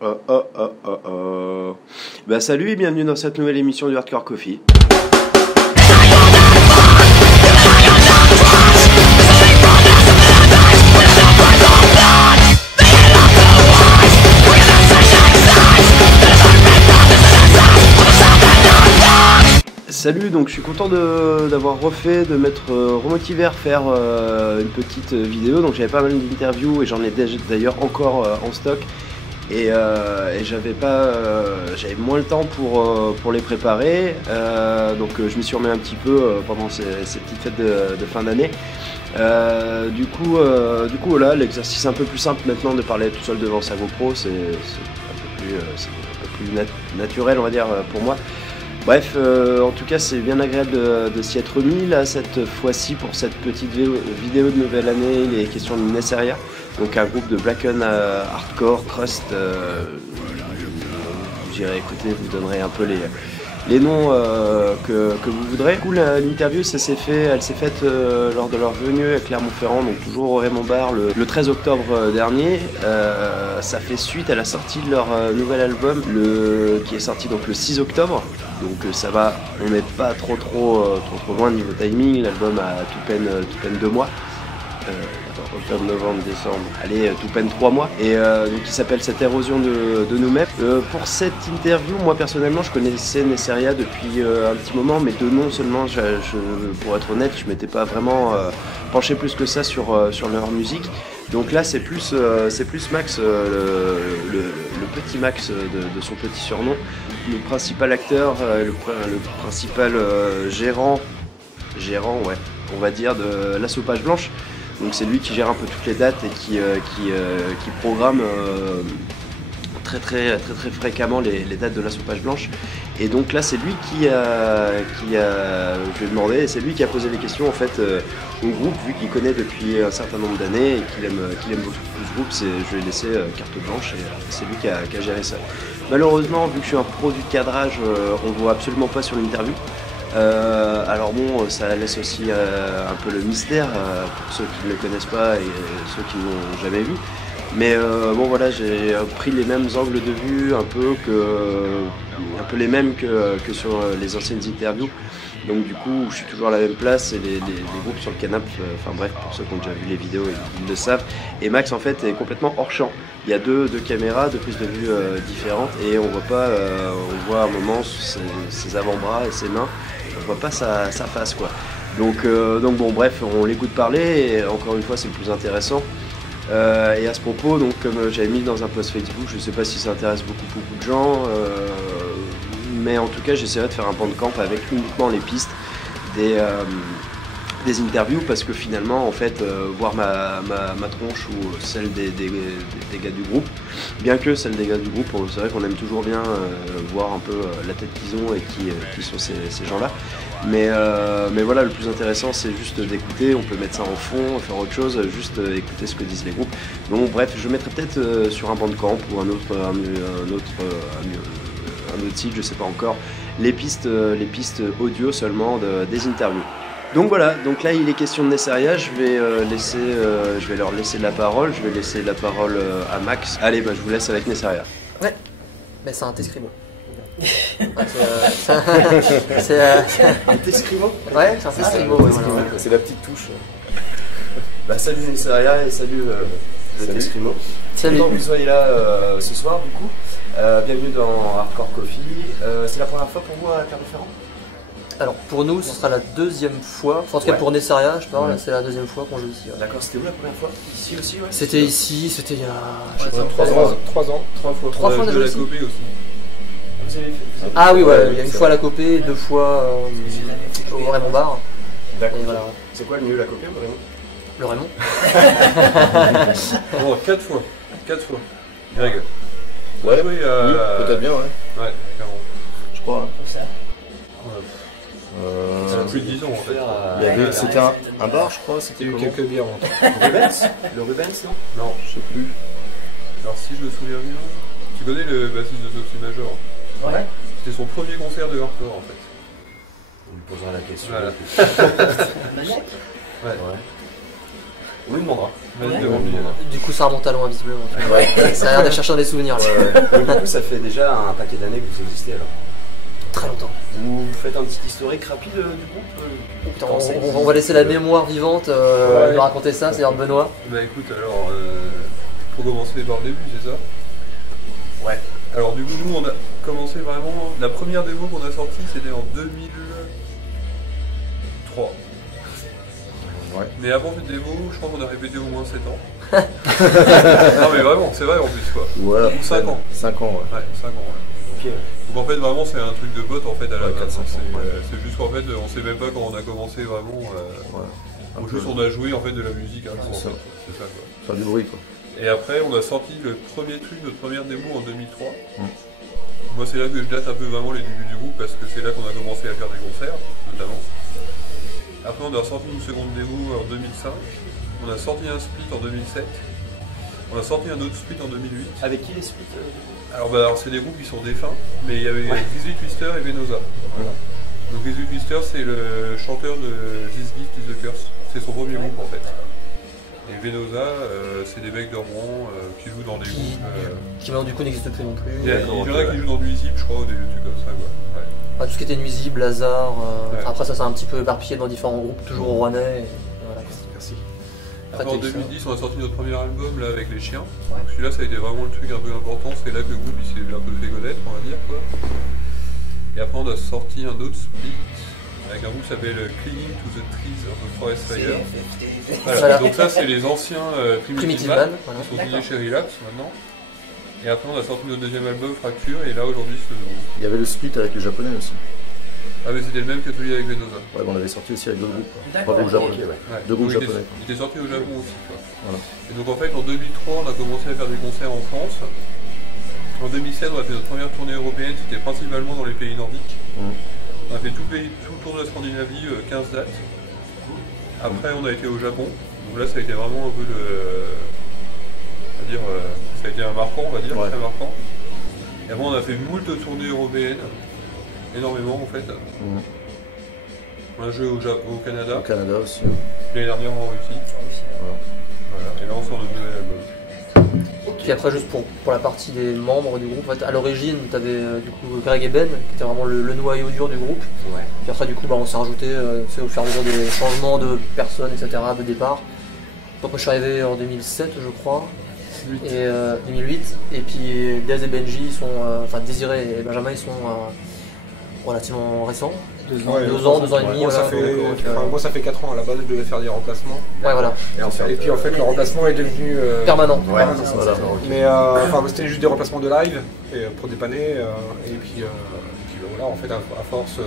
Bah salut et bienvenue dans cette nouvelle émission du Hardcore Coffee. Salut, donc je suis content d'avoir refait, de m'être remotivé à refaire une petite vidéo. Donc j'avais pas mal d'interviews et j'en ai d'ailleurs encore en stock. Et j'avais moins le temps pour les préparer. Donc je me suis remis un petit peu pendant ces petites fêtes de fin d'année. Du coup voilà, l'exercice un peu plus simple maintenant de parler tout seul devant sa GoPro, c'est un peu plus naturel on va dire pour moi. Bref, en tout cas c'est bien agréable de s'y être remis là cette fois-ci pour cette petite vidéo de nouvelle année. Il est question de Nesseria, donc un groupe de Blackened hardcore, crust. J'irai écouter, vous donnerez un peu les noms que vous voudrez. Du coup l'interview elle s'est faite lors de leur venue à Clermont-Ferrand, donc toujours au Raymond Bar le 13 octobre dernier. Ça fait suite à la sortie de leur nouvel album qui est sorti donc le 6 octobre. Donc ça va, on n'est pas trop loin niveau timing. L'album a tout peine 2 mois. Octobre, novembre, décembre, allez, tout peine 3 mois. Et donc il s'appelle Cette érosion de nous-mêmes. Pour cette interview, moi personnellement, je connaissais Nesseria depuis un petit moment, mais de nom seulement. Pour être honnête, je m'étais pas vraiment penché plus que ça sur leur musique. Donc là, c'est plus Max, le petit Max de son petit surnom, le principal acteur, le principal gérant, ouais, on va dire, de la Soupage Blanche. Donc c'est lui qui gère un peu toutes les dates et qui programme très fréquemment les dates de la Soupage Blanche. Et donc là c'est lui qui a je lui ai demandé, c'est lui qui a posé les questions en fait au groupe, vu qu'il connaît depuis un certain nombre d'années et qu'il aime beaucoup ce groupe. Je lui ai laissé carte blanche et c'est lui qui a géré ça. Malheureusement, vu que je suis un pro du cadrage, on ne voit absolument pas sur l'interview. Alors bon, ça laisse aussi un peu le mystère pour ceux qui ne le connaissent pas et ceux qui ne l'ont jamais vu. Mais bon voilà, j'ai pris les mêmes angles de vue, un peu les mêmes que sur les anciennes interviews. Donc du coup, je suis toujours à la même place et les groupes sur le canapé, enfin bref, pour ceux qui ont déjà vu les vidéos, ils le savent. Et Max en fait est complètement hors champ. Il y a deux caméras, deux prises de vue différentes et on voit à un moment ses avant-bras et ses mains. On voit pas sa face quoi. Donc bon bref, on l'écoute parler et encore une fois c'est le plus intéressant. Et à ce propos, donc comme j'avais mis dans un post Facebook, je sais pas si ça intéresse beaucoup de gens, mais en tout cas j'essaierai de faire un bandcamp avec uniquement les pistes des interviews, parce que finalement en fait voir ma tronche ou celle des gars du groupe, bien que celle des gars du groupe, c'est vrai qu'on aime toujours bien voir un peu la tête qu'ils ont et qui sont ces gens-là, mais voilà, le plus intéressant c'est juste d'écouter. On peut mettre ça en fond, faire autre chose, juste écouter ce que disent les groupes. Donc bref, je mettrai peut-être sur un bandcamp ou un autre site, je sais pas encore, les pistes audio seulement des interviews. Donc voilà, donc là il est question de Nesseria, je vais leur laisser la parole, je vais laisser la parole à Max. Allez, bah je vous laisse avec Nesseria. Ouais, bah, c'est un Tescrimo. C'est un Tescrimo. Ouais, c'est un Tescrimo. Ouais, voilà. C'est la petite touche. Bah salut Nesseria et salut le Tescrimo. Salut. Content que vous soyez là ce soir du coup. Bienvenue dans Hardcore Coffee. C'est la première fois pour vous à Clermont-Ferrand? Alors pour nous ce sera la deuxième fois, enfin, en tout cas pour Nesseria je parle, c'est la deuxième fois qu'on joue ici. Ouais. D'accord, c'était où la première fois? Ici aussi, ouais. C'était ici, c'était il y a... je sais pas, 3 ans. 3 fois déjà la ici. copée aussi. Ah oui, ouais, il y a une fois à la copée, 2 fois au Raymond Bar. D'accord. Voilà. C'est quoi le mieux, la copée ou le Raymond? Le Raymond. Bon, 4 fois. Greg. Ouais, oui, peut-être bien, ouais. Ouais, clairement. Je crois. Ça a plus de 10 ans en fait. C'était un bar, je crois. C'était Il y a eu quelques bières en fait. Le Rubens, non? Non, je sais plus. Alors si je me souviens bien, tu connais le bassiste de Soxy Major? Ouais. C'était son premier concert de hardcore en fait. On lui posera la question. Voilà. Ouais. On lui demandera. Vas-y, demande-lui. Du coup, ça remonte à loin, visiblement. tu vois. Ouais. Ça a l'air de chercher des souvenirs. Là. Donc, du coup, ça fait déjà un paquet d'années que vous existez alors. Très longtemps. Vous faites un petit historique rapide du groupe Oh, putain, Comment c'est on va laisser la mémoire vivante de raconter ça, c'est-à-dire Benoît. Bah écoute, alors, faut commencer par le début, c'est ça? Ouais. Alors du coup, nous, on a commencé vraiment... La première démo qu'on a sortie, c'était en 2003. Ouais. Mais avant cette démo, je crois qu'on a répété au moins 7 ans. Non mais vraiment, c'est vrai en plus quoi. Voilà. Ou 5 ans. 5 ans, ouais. Ouais, 5 ans, ouais. Ok. Donc en fait, vraiment, c'est un truc de pote en fait à la Ouais, base. 4-5 ans, C'est juste qu'en fait, on sait même pas quand on a commencé vraiment. Un Juste peu. on a joué en fait de la musique un jour. C'est ça. C'est ça quoi. Faire du bruit, quoi. Et après, on a sorti le premier truc, notre première démo en 2003. Moi, c'est là que je date un peu vraiment les débuts du groupe parce que c'est là qu'on a commencé à faire des concerts, notamment. Après, on a sorti une seconde démo en 2005. On a sorti un split en 2007. On a sorti un autre split en 2008. Avec qui les splits Alors, c'est des groupes qui sont défunts, mais il y avait Dizzy Twister et Venosa. Voilà. Donc Dizzy Twister, c'est le chanteur de This Gift is the Curse. C'est son premier groupe en fait. Et Venosa, c'est des mecs de Rouen qui jouent dans des groupes. Qui maintenant du coup n'existe plus non plus. Il y en a qui jouent dans Nuisible, je crois, ou des trucs comme ça. Quoi. Ouais. Enfin, tout ce qui était nuisible, Lazare. Ouais. Après ça s'est un petit peu éparpillé dans différents groupes, toujours au Rouennais. Et voilà. Merci. Après, en t'as eu ça. 2010, on a sorti notre premier album là, avec les chiens. Donc celui-là, ça a été vraiment le truc un peu important. C'est là que le groupe il s'est un peu fait connaître, on va dire. Quoi. Et après, on a sorti un autre split avec un groupe qui s'appelle Clinging to the Trees of the Forest Fire. Voilà. Donc ça, c'est les anciens Primitive Man, voilà. qui sont signés chez Relapse maintenant. Et après, on a sorti notre deuxième album, Fracture, et là, aujourd'hui, c'est le nouveau. Il y avait le split avec les japonais aussi. Ah, mais c'était le même que celui avec Venosa. Ouais, on avait sorti aussi avec d'autres groupes. D'accord, Pas ok, japonais. ok, ouais. Ouais. Deux groupes Donc, japonais. Il était sorti au Japon aussi. Quoi. Voilà. Et donc, en fait, en 2003, on a commencé à faire des concerts en France. En 2016, on a fait notre première tournée européenne, c'était principalement dans les pays nordiques. On a fait tout le tour de la Scandinavie, 15 dates. Après, on a été au Japon. Donc là, ça a été vraiment un peu ça a été un marquant, on va dire, très marquant. Et avant, on a fait moult tournées européennes, énormément en fait. On a joué au Canada, Au Canada aussi. l'année dernière en Russie. Voilà. Et là, on sort notre nouvel album. Puis après, juste pour la partie des membres du groupe, en fait, à l'origine, tu avais du coup Greg et Ben, qui était vraiment le noyau dur du groupe. Ouais. Puis après, du coup, on s'est rajouté au fur et à mesure des changements de personnes, etc., de départ. Donc, moi, je suis arrivé en 2007, je crois, et 2008. Et puis, Daz et Benji, ils sont, enfin, Désiré et Benjamin, ils sont relativement récents. 2 ans, 2 ans et demi. Moi, voilà. moi, ça fait 4 ans. À la base, je devais faire des remplacements. Ouais, voilà. Et puis, en fait, le remplacement est devenu Permanent. Ouais, permanent. c'est ça, Voilà. c'est ça, ok. Mais enfin, c'était juste des remplacements de live pour dépanner. Et puis voilà, en fait, à force,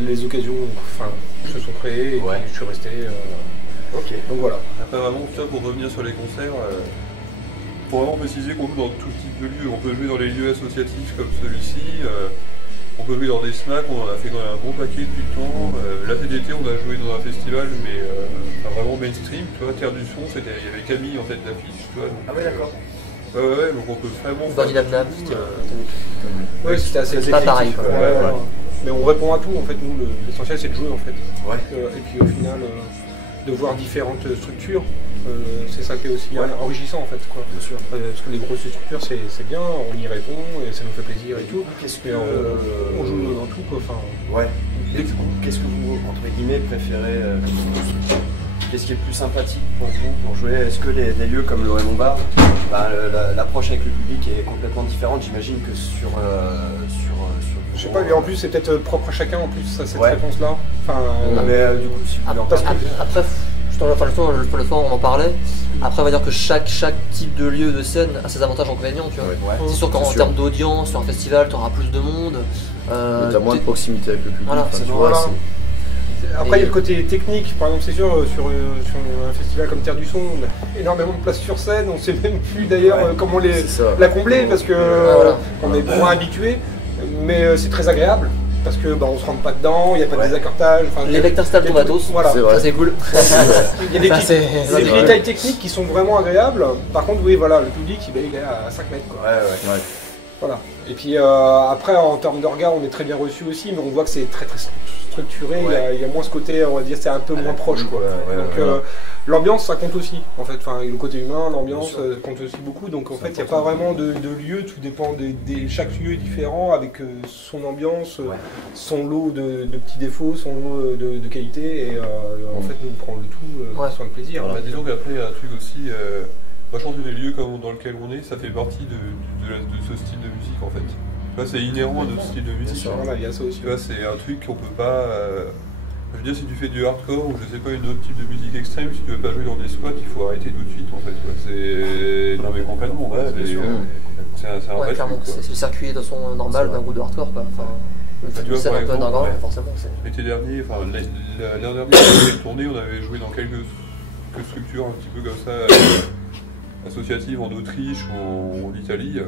les occasions se sont créées et Ouais. puis je suis resté. Ok. Donc voilà. Après, vraiment, pour revenir sur les concerts, faut vraiment préciser qu'on joue dans tout type de lieux. On peut jouer dans les lieux associatifs comme celui-ci. On peut jouer dans des smacks, on en a fait quand même un gros paquet depuis le temps. Là cet été on a joué dans un festival mais vraiment mainstream, tu vois, Terre du Son, il y avait Camille en fait d'affiche, tu vois. Donc, Ah ouais, d'accord. ouais, donc on peut vraiment faire Body Lab Lab, tout, c'était Ouais, c'était assez pas pareil, quoi. Ouais. Mais on répond à tout en fait. Nous, l'essentiel c'est de jouer en fait. Ouais. Et puis au final, de voir différentes structures, c'est ça qui est aussi enrichissant en fait. Quoi. Bien sûr. Parce que les grosses structures c'est bien, on y répond et ça nous fait plaisir et tout. Qu'est-ce Mais que on joue dans tout quoi. Enfin, ouais. Qu'est-ce que vous entre guillemets préférez Qu'est-ce qui est le plus sympathique pour vous pour jouer? Est-ce que des lieux comme le Raymond Bar, l'approche avec le public est complètement différente, j'imagine, que sur je sais pas, mais en plus c'est peut-être propre à chacun en plus cette Ouais. réponse-là. Enfin, mais du coup, si vous voulez en parce parler. que- Après, le temps on en parlait. Après, on va dire que chaque type de lieu de scène a ses avantages et inconvénients, tu vois. Ouais. C'est sûr qu'en termes d'audience, sur un festival, tu auras plus de monde. T'as moins de proximité avec le public. Voilà, enfin, c'est tu bon, vois, voilà. c'est- Après, il y a le côté technique, par exemple, c'est sûr, sur un festival comme Terre du Son, on a énormément de place sur scène, on sait même plus d'ailleurs comment c'est ça. la combler parce que voilà. on est moins habitué, mais c'est très agréable parce que on se rentre pas dedans, il n'y a pas de désaccordage. Enfin, Les mecs t'installent ton matos. Voilà. C'est vrai. Ça c'est cool. Il y a des Ça, petits c'est- des détails techniques qui sont vraiment agréables. Par contre, oui, voilà, le public il est à 5 mètres. Quoi. Ouais. Voilà. Et puis après, en termes de regard, on est très bien reçu aussi, mais on voit que c'est très structuré. Il y a moins ce côté, on va dire, c'est un peu moins proche, quoi. Donc l'ambiance, ça compte aussi, en fait. Enfin, le côté humain, l'ambiance compte aussi beaucoup. Donc en fait, il n'y a pas vraiment de lieu. Tout dépend chaque lieu est différent avec son ambiance, son lot de petits défauts, son lot de qualités. Et en fait, nous on prend le tout sans le plaisir. Bah, disons qu'après, il y a un truc aussi. Moi, je pense que les lieux dans lesquels on est, ça fait partie de ce style de musique en fait. C'est inhérent à notre style de musique. Il y a ça aussi. C'est un truc qu'on peut pas. Je veux dire, si tu fais du hardcore ou je sais pas une autre type de musique extrême, si tu veux pas jouer dans des squats, il faut arrêter tout de suite en fait. Non mais complètement. C'est un vrai clairement, truc, c'est le circuit de son normal d'un groupe de hardcore quoi. Enfin, tu vois, par exemple, forcément. L'été dernier, l'année dernière, on avait tourné, on avait joué dans quelques structures un petit peu comme ça. Associative en Autriche ou en Italie.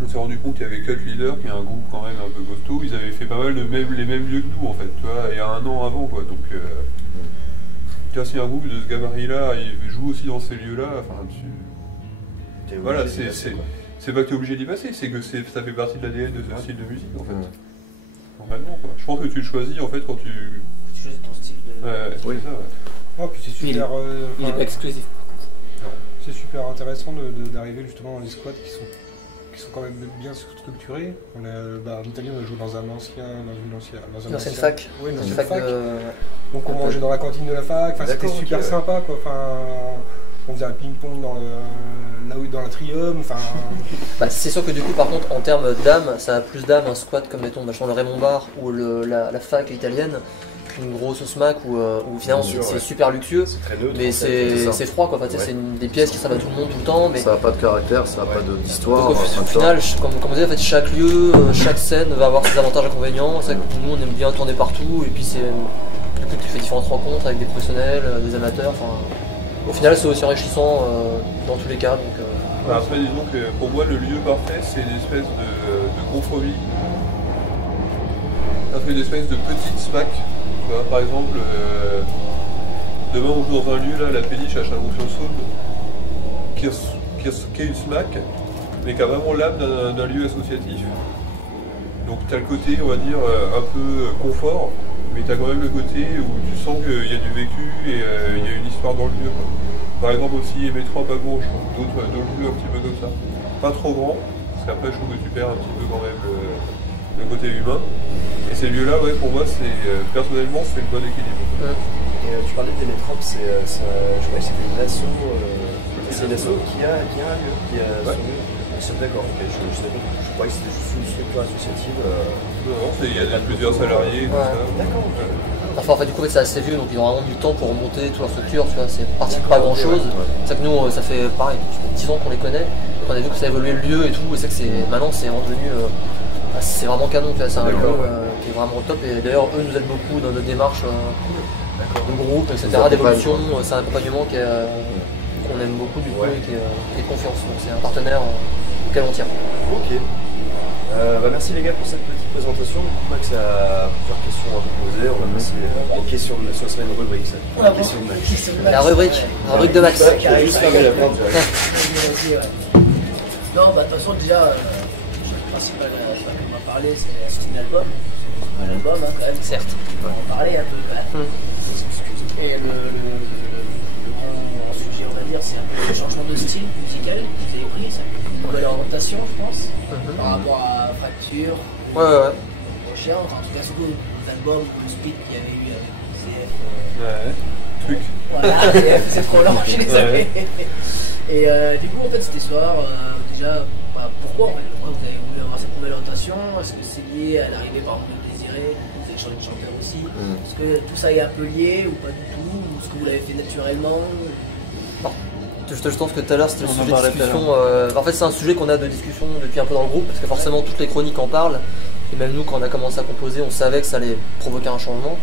On s'est rendu compte qu'il y avait Cult Leader, qui est un groupe quand même un peu costaud. Ils avaient fait pas mal les mêmes lieux que nous en fait, tu vois, il y a un an avant quoi. Donc, tu vois, si un groupe de ce gabarit-là, il joue aussi dans ces lieux-là, enfin, voilà, c'est pas que tu es obligé d'y passer, c'est que ça fait partie de l'ADN de ce style de musique en fait. Normalement quoi. Je pense que tu le choisis en fait quand tu choisis ton style de. Oui, ça. Oh, puis c'est super. Il est pas exclusif. C'est super intéressant d'arriver justement dans les squats qui sont quand même bien structurés. En Italie, on a joué dans une ancienne fac. Oui, une ancienne fac. Donc on mangeait dans la cantine de la fac. Enfin, c'était super sympa, quoi. Enfin, on faisait un ping-pong dans l'atrium. Enfin. C'est sûr que du coup, par contre, en termes d'âme, ça a plus d'âme un squat comme mettons le Raymond Barre ou la fac italienne. Une grosse SMAC où finalement c'est super luxueux, mais c'est froid quoi. C'est des pièces qui servent à tout le monde tout le temps. Mais... ça n'a pas de caractère, ça n'a pas d'histoire. Donc au final, comme on disait, en fait, chaque lieu, chaque scène va avoir ses avantages et inconvénients. C'est vrai que nous on aime bien tourner partout et puis tu fais différentes rencontres avec des professionnels, des amateurs. Au final c'est aussi enrichissant dans tous les cas. Donc, après disons que pour moi le lieu parfait c'est une espèce de compromis. Ça fait une espèce de petite SMAC. Par exemple, demain on joue dans un lieu, là, la Péniche à Chalon-sur-Saône, qui est une SMAC, mais qui a vraiment l'âme d'un lieu associatif. Donc tu as le côté, on va dire, un peu confort, mais tu as quand même le côté où tu sens qu'il y a du vécu et il y a une histoire dans le lieu. Quoi. Par exemple aussi Métro à gauche, d'autres lieux un petit peu comme ça. Pas trop grand, parce qu'après je trouve que tu perds un petit peu quand même le côté humain. Et ces lieux-là, pour moi, personnellement, c'est le bon équilibre. Et tu parlais de Télétrop, je crois que c'était une asso, c'est une asso qui a un lieu, qui a son lieu. D'accord, ok, je crois que c'était juste une structure associative. Non, il y a plusieurs salariés, tout ça. D'accord. Enfin, en fait, du coup, c'est assez vieux, donc ils ont vraiment mis le temps pour remonter toute leur structure, tu vois, c'est parti de pas grand chose. C'est que nous, ça fait pareil, 10 ans qu'on les connaît, donc on a vu que ça a évolué le lieu et tout, et c'est que maintenant c'est vraiment devenu. C'est vraiment canon, c'est un lieu qui est vraiment top, et d'ailleurs, eux nous aident beaucoup dans notre démarche de groupe, etc., d'évolution. C'est un accompagnement qu'on aime beaucoup du coup et qui est de confiance, donc c'est un partenaire auquel on tient. Ok. Merci les gars pour cette petite présentation. Max a plusieurs questions à vous poser. On va passer aux questions de Max. Ce serait une rubrique ça. La question de Max. La rubrique de Max. Juste fermer la porte. Non, de toute façon déjà, le principal qu'on va parler c'est un album. Un album quand même. Certes. On va en parler un peu quand même. Et le grand sujet on va dire c'est un peu le changement de style musical que vous avez pris. Une nouvelle orientation, je pense, par rapport à Fracture, Chien, enfin, en tout cas, surtout l'album, le speed qu'il y avait eu avec CF. Truc. Voilà, CF, c'est trop lent, je les avais. Et du coup, en fait, cette histoire, déjà, pourquoi vous avez voulu avoir cette nouvelle orientation? Est-ce que c'est lié à l'arrivée, par exemple, de Désiré? Vous avez changé de chanteur aussi. Est-ce que tout ça est un peu lié ou pas du tout? Ou est-ce que vous l'avez fait naturellement? Je pense que tout à l'heure c'était le sujet de discussion. En fait, c'est un sujet qu'on a de discussion depuis un peu dans le groupe parce que forcément toutes les chroniques en parlent. Et même nous, quand on a commencé à composer, on savait que ça allait provoquer un changement.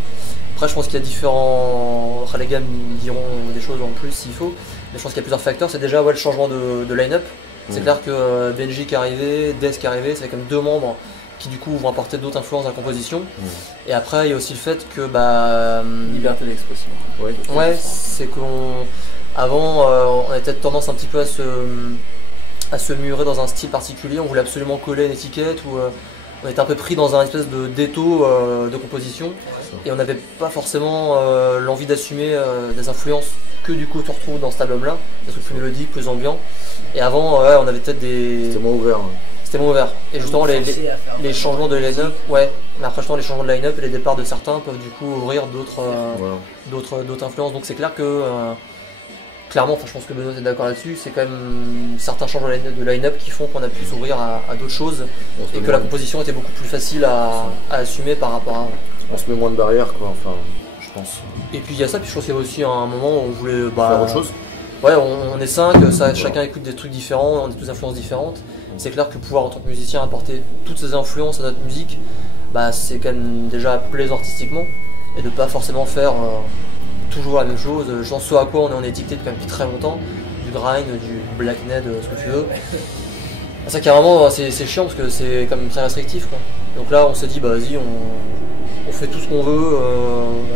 Après, je pense qu'il y a différents. Les gars me diront des choses en plus s'il faut. Mais je pense qu'il y a plusieurs facteurs. C'est déjà le changement de line-up. C'est clair que Benji qui est arrivé, Des qui est arrivé, c'est quand même deux membres qui du coup vont apporter d'autres influences à la composition. Et après, il y a aussi le fait que liberté d'expression. Ouais, c'est qu'on. Avant, on avait peut-être tendance un petit peu à se à se murer dans un style particulier, on voulait absolument coller une étiquette ou on était un peu pris dans un espèce d'étau de composition et on n'avait pas forcément l'envie d'assumer des influences que du coup tu retrouves dans cet album-là, des trucs plus mélodiques, plus ambiants. Et avant, on avait peut-être des... C'était moins ouvert. Hein. C'était moins ouvert. Et justement, les changements de line-up, ouais, mais après justement, les changements de line-up et les départs de certains peuvent du coup ouvrir d'autres influences. Donc c'est clair que, clairement, enfin, je pense que Benoît est d'accord là-dessus, c'est quand même certains changements de line-up qui font qu'on a pu s'ouvrir à d'autres choses et que la composition était beaucoup plus facile à assumer par rapport à... On se met moins de barrières, quoi, enfin, je pense. Et puis il y a ça, puis je pense qu'il y avait aussi un moment où on voulait... faire autre chose. Ouais, on est 5, chacun écoute des trucs différents, on a tous des influences différentes. C'est clair que pouvoir en tant que musicien apporter toutes ces influences à notre musique, bah, c'est quand même déjà plaisant artistiquement et de pas forcément faire toujours la même chose. Genre ce à quoi on est étiqueté depuis très longtemps, du grind, du blacknet, ce que tu veux. Ça carrément c'est chiant parce que c'est quand même très restrictif quoi. Donc là on s'est dit bah vas-y on fait tout ce qu'on veut.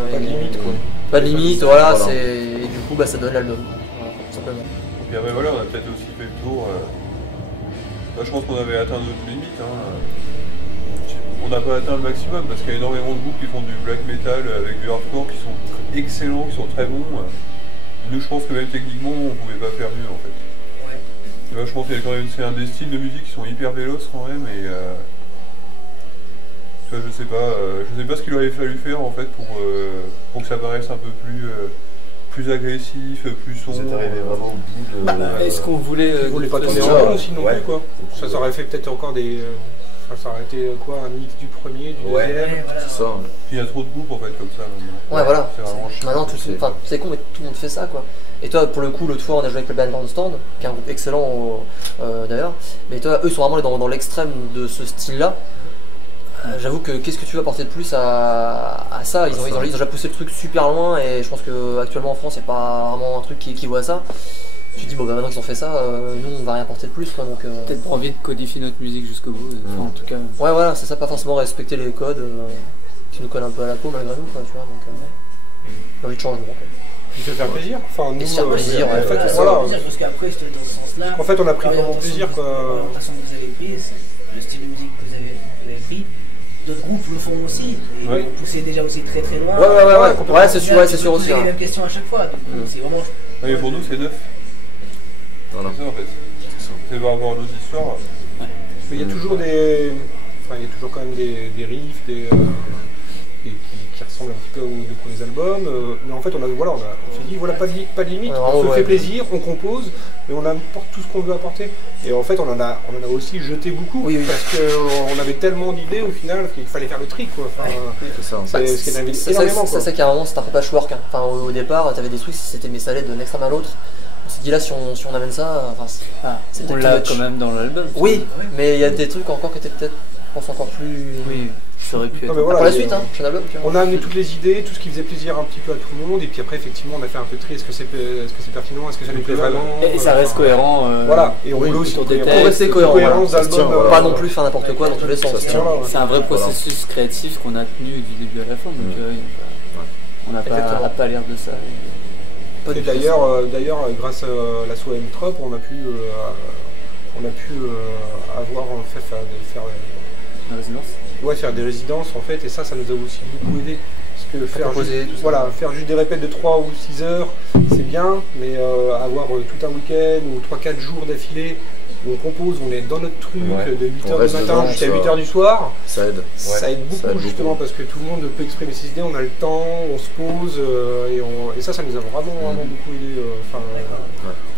Pas de limite quoi. Pas de limite, voilà. Et du coup bah, ça donne l'album. Simplement. Et après voilà, on a peut-être aussi fait le tour. Je pense qu'on avait atteint notre limite. Hein. On n'a pas atteint le maximum parce qu'il y a énormément de groupes qui font du black metal avec du hardcore qui sont excellents, qui sont très bons. Nous, je pense que même techniquement, on pouvait pas faire mieux en fait. Ouais. Et je pense qu'il y a quand même c'est un des styles de musique qui sont hyper véloces quand même et je sais pas ce qu'il aurait fallu faire en fait pour que ça paraisse un peu plus agressif, plus sombre. Vous êtes arrivé vraiment au bout de... Est-ce qu'on voulait... Vous voulez pas tourner en rond aussi non plus quoi. Ça aurait fait peut-être encore des... ça aurait été quoi, un mix du premier, du deuxième. Voilà. C'est ça. Puis il y a trop de groupes en fait comme ça. Maintenant. Ouais voilà. C'est vraiment chiant. Maintenant c'est con mais tout le monde fait ça quoi. Et toi pour le coup l'autre fois on a joué avec le band Bandstand, qui est un groupe excellent d'ailleurs. Mais toi eux sont vraiment dans l'extrême de ce style là. J'avoue que qu'est-ce que tu veux apporter de plus à ça ils ont déjà poussé le truc super loin et je pense qu'actuellement en France il n'y a pas vraiment un truc qui voit ça. Tu te dis bon bah maintenant qu'ils ont fait ça, nous on va rien apporter de plus quoi donc... Peut-être pour envie de codifier notre musique jusqu'au bout, enfin, en tout cas... Ouais voilà c'est ça, pas forcément respecter les codes qui nous collent un peu à la peau malgré nous quoi tu vois donc envie de changement quoi. Il se faire plaisir. Enfin, nous, se faire plaisir, en fait, voilà. Parce qu'après, dans ce sens-là... En fait, on a pris vraiment plaisir quoi. La façon que vous avez pris, le style de musique que vous avez pris, d'autres groupes le font aussi, et vous poussez déjà aussi très très loin. Ouais, c'est sûr aussi. Vous avez les mêmes questions à chaque fois, donc c'est vraiment... Oui, pour nous c'est neuf. Voilà. C'est ça en fait. C'est par rapport à nos histoires. Il y a toujours il y a toujours quand même des riffs, qui ressemblent un petit peu aux premiers albums. Mais en fait, on s'est dit, voilà, pas de limite, on se fait plaisir, on compose, mais on apporte tout ce qu'on veut apporter. Et en fait, on en a aussi jeté beaucoup, parce qu'on avait tellement d'idées au final qu'il fallait faire le tri, quoi. Enfin, c'est énormément, quoi. Ça, carrément, c'est un peu patchwork. Hein. Enfin, au départ, t'avais des trucs, c'était mais ça allait d'un extrême à l'autre. On s'est dit là, si on amène ça, c'est on l'a quand même dans l'album. Oui, mais il y a des trucs encore qui étaient peut-être, je pense, encore plus... Oui, ça aurait pu être... Voilà, pour la suite, prochain album. On a amené toutes les idées, tout ce qui faisait plaisir un petit peu à tout le monde, et puis après, effectivement, on a fait un peu de tri. Est-ce que c'est pertinent? Est-ce que ça nous plaît vraiment? Et ça reste cohérent. Voilà, et on voulait aussi pour rester cohérent. Pas non plus faire n'importe quoi dans tous les sens. C'est un vrai processus créatif qu'on a tenu du début à la fin, donc on n'a pas l'air de ça. Et d'ailleurs, grâce à la SOA M-Trop, on a pu avoir faire des résidences en fait, et ça nous a aussi beaucoup aidé. Parce que faire juste des répètes de 3 ou 6 heures, c'est bien, mais avoir tout un week-end ou 3-4 jours d'affilée où on compose, on est dans notre truc de 8h du matin jusqu'à 8h du soir, ça aide beaucoup justement parce que tout le monde peut exprimer ses idées, on a le temps, on se pose et ça nous a vraiment beaucoup aidé.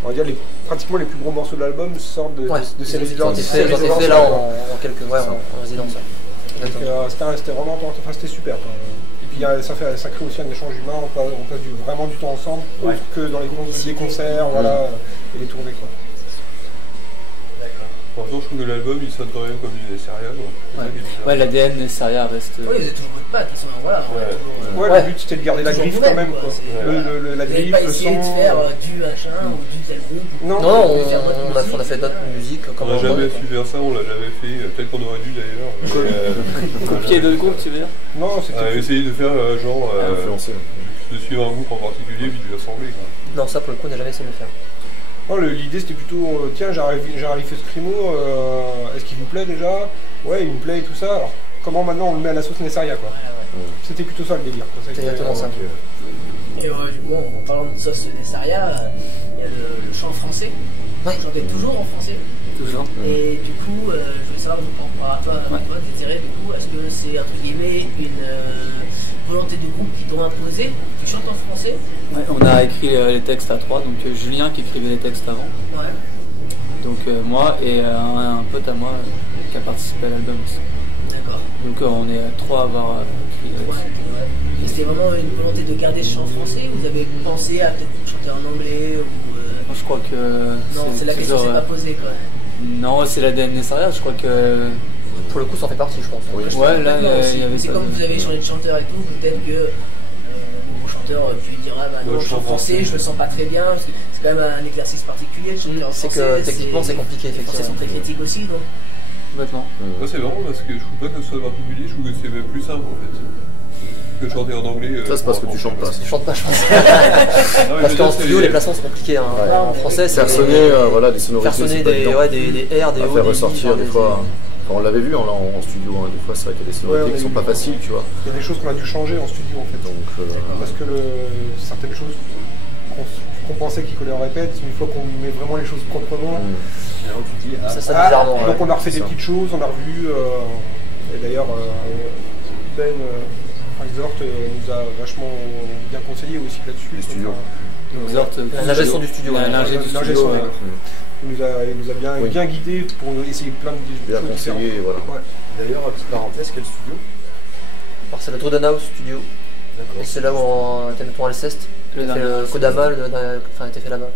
On va dire pratiquement les plus gros morceaux de l'album sortent de ces résidences. J'en ai fait là en quelques en résidence. C'était vraiment c'était super. Et puis ça crée aussi un échange humain, on passe vraiment du temps ensemble, autre que dans les concerts et les tournées. Pourtant, je trouve que l'album il sonne quand même comme du Nesseria. Ouais, l'ADN Nesseria reste. Oui, vous êtes toujours de pattes, de toute façon, voilà. Le but c'était de garder la griffe quand même. La griffe, pas essayer de faire du machin ou du tel groupe. Non, on a fait d'autres musiques. On n'a jamais su faire ça, on l'a jamais fait. Peut-être qu'on aurait dû d'ailleurs. Copier d'autres groupes, tu veux dire? Non, c'était. Essayer de faire genre. Influencer. De suivre un groupe en particulier puis de l'assembler. Non, ça pour le coup, on n'a jamais essayé de le faire. Non, l'idée c'était plutôt, tiens, j'ai un riff scrimo, est-ce qu'il vous plaît déjà? Ouais, il me plaît et tout ça. Alors, comment maintenant on le met à la sauce Nessaria, quoi. C'était plutôt ça le délire. C'est exactement ça. Et du coup, en parlant de sauce Nessaria, il y a le chant français. Ouais. J'en ai toujours en français. Toujours. Et du coup, je veux savoir, par rapport à toi, Désiré, du coup, est-ce que c'est entre guillemets une volonté du groupe qui t'ont imposé, tu chantes en français? Ouais, on a écrit les textes à 3, donc Julien qui écrivait les textes avant. Ouais. Donc moi et un pote à moi qui a participé à l'album aussi. D'accord. Donc on est 3 à avoir écrit les textes. Et c'était vraiment une volonté de garder ce chant français? Vous avez pensé à peut-être chanter en anglais ou Je crois que... Non, c'est la question que c'est pas posée quoi. Non, c'est l'ADN Nessaria, je crois que... Pour le coup, ça en fait partie, je pense. Oui. Ouais, là, il y avait c'est comme vous avez changé de chanteur et tout, peut-être que le chanteur, tu lui diras, bah non, je chante français, je me sens pas très bien, parce que c'est quand même un exercice particulier de chanter en français. C'est que techniquement, c'est compliqué, effectivement. Les Français sont très critiques aussi, donc. Complètement. Moi, c'est marrant parce que je trouve pas que ce soit particulier, je trouve que c'est même plus simple en fait. Que chanter en anglais. Ça, c'est parce que tu chantes pas. Tu chantes pas, je pense. Parce qu'en studio, les placements sont compliqués. Hein. Ouais. En français, c'est. Personner, voilà, des sonorités. Personner des R, des O. Faire ressortir des fois. On l'avait vu en studio, hein. Des fois c'est vrai qu'il y a des sonorités qui sont pas faciles, tu vois. Il y a des choses qu'on a dû changer en studio en fait. Donc, parce que certaines choses qu'on pensait qu'il fallait en répète, une fois qu'on met vraiment les choses proprement, tu dis, ça bizarrement. Donc on a refait des petites choses, on a revu. Et d'ailleurs, Ben Exhort nous a vachement bien conseillé aussi là-dessus. Les studios. La gestion du studio. Il nous a bien guidé pour essayer plein de choses différentes. Voilà. Ouais. D'ailleurs, petite parenthèse, quel studio? Alors c'est le Trodenhaus Studio. Et c'est là où on a ton Alceste. Il fait le Kodama, a été fait là-bas.